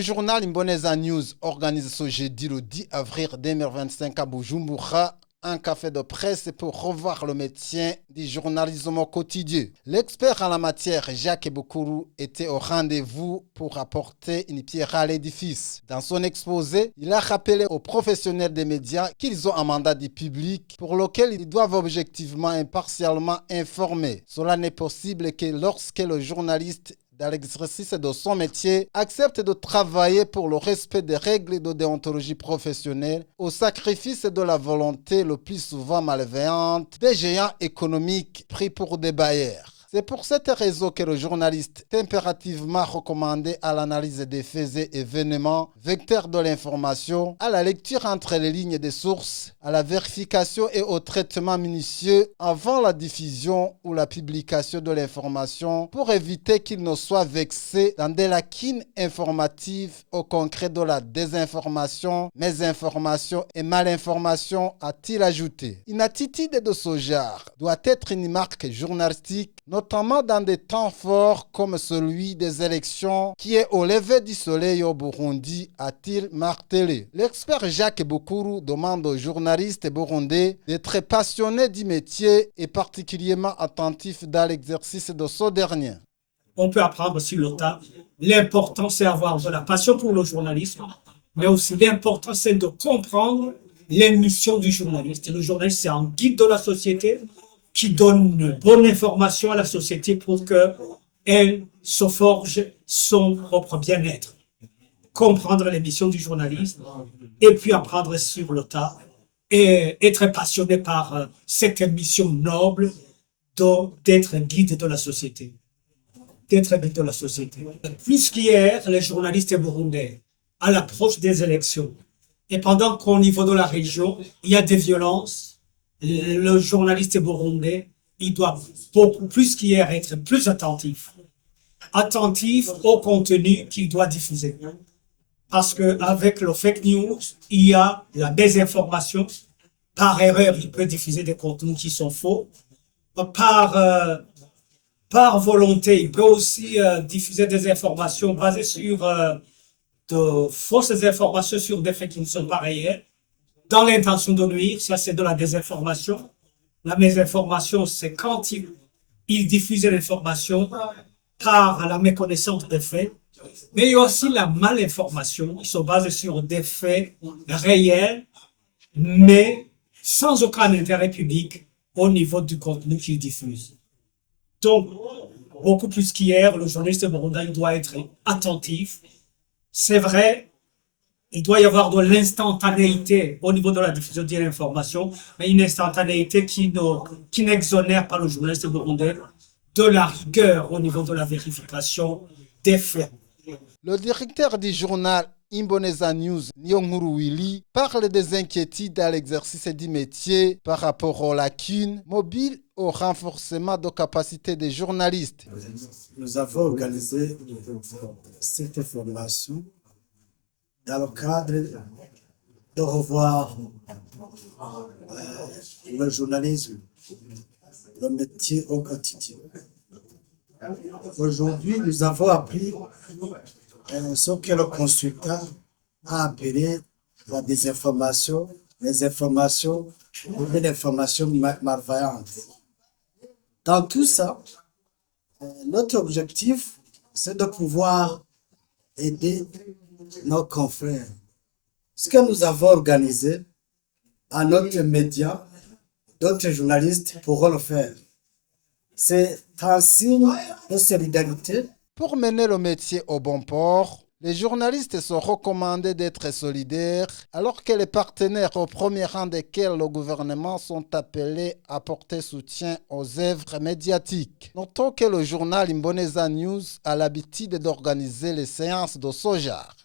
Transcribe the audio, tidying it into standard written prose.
Le journal Imboneza News organise ce jeudi le 10 avril 2025 à Bujumbura un café de presse pour revoir le métier du journalisme au quotidien. L'expert en la matière, Jacques Boukourou, était au rendez-vous pour apporter une pierre à l'édifice. Dans son exposé, il a rappelé aux professionnels des médias qu'ils ont un mandat du public pour lequel ils doivent objectivement et impartialement informer. Cela n'est possible que lorsque le journaliste dans l'exercice de son métier, accepte de travailler pour le respect des règles de déontologie professionnelle au sacrifice de la volonté le plus souvent malveillante des géants économiques pris pour des bailleurs. C'est pour cette raison que le journaliste est impérativement recommandé à l'analyse des faits et événements, vecteurs de l'information, à la lecture entre les lignes des sources, à la vérification et au traitement minutieux avant la diffusion ou la publication de l'information pour éviter qu'il ne soit vexé dans des lacunes informatives au concret de la désinformation, mésinformation et malinformation, a-t-il ajouté. Une attitude de ce genre doit être une marque journalistique, notamment dans des temps forts comme celui des élections qui est au lever du soleil au Burundi, a-t-il martelé. L'expert Jacques Boukourou demande aux journalistes burundais d'être passionnés du métier et particulièrement attentifs dans l'exercice de ce dernier. On peut apprendre sur le tas. L'important, c'est avoir de la passion pour le journalisme, mais aussi l'important, c'est de comprendre les missions du journaliste. Et le journaliste, c'est un guide de la société qui donne une bonne information à la société pour qu'elle se forge son propre bien-être. Comprendre les missions du journaliste et puis apprendre sur le tas et être passionné par cette mission noble d'être guide de la société. D'être guide de la société. Plus qu'hier, les journalistes burundais, à l'approche des élections, et pendant qu'au niveau de la région, il y a des violences, le journaliste burundais, il doit beaucoup plus qu'hier être plus attentif. Attentif au contenu qu'il doit diffuser. Parce qu'avec le fake news, il y a la désinformation. Par erreur, il peut diffuser des contenus qui sont faux. Par volonté, il peut aussi diffuser des informations basées sur de fausses informations sur des faits qui ne sont pas réels, dans l'intention de nuire. Ça, c'est de la désinformation. La mésinformation, c'est quand il diffuse l'information par la méconnaissance des faits. Mais il y a aussi la malinformation, qui se base sur des faits réels, mais sans aucun intérêt public au niveau du contenu qu'il diffuse. Donc, beaucoup plus qu'hier, le journaliste burundais doit être attentif. C'est vrai, il doit y avoir de l'instantanéité au niveau de la diffusion de l'information, mais une instantanéité qui n'exonère pas le journaliste burundais de la rigueur au niveau de la vérification des faits. Le directeur du journal Imboneza News, Nyonguru Willy, parle des inquiétudes à l'exercice du métier par rapport aux lacunes mobiles au renforcement de capacités des journalistes. Nous avons organisé cette formation dans le cadre de revoir le journalisme, le métier au quotidien. Aujourd'hui, nous avons appris ce que le consultant a appelé la désinformation, les informations ou l'information malveillante. Dans tout ça, notre objectif, c'est de pouvoir aider nos confrères. Ce que nous avons organisé à notre média, d'autres journalistes pourront le faire. C'est un signe de solidarité. Pour mener le métier au bon port, les journalistes sont recommandés d'être solidaires alors que les partenaires au premier rang desquels le gouvernement sont appelés à porter soutien aux œuvres médiatiques. Notons que le journal Imboneza News a l'habitude d'organiser les séances de ce genre.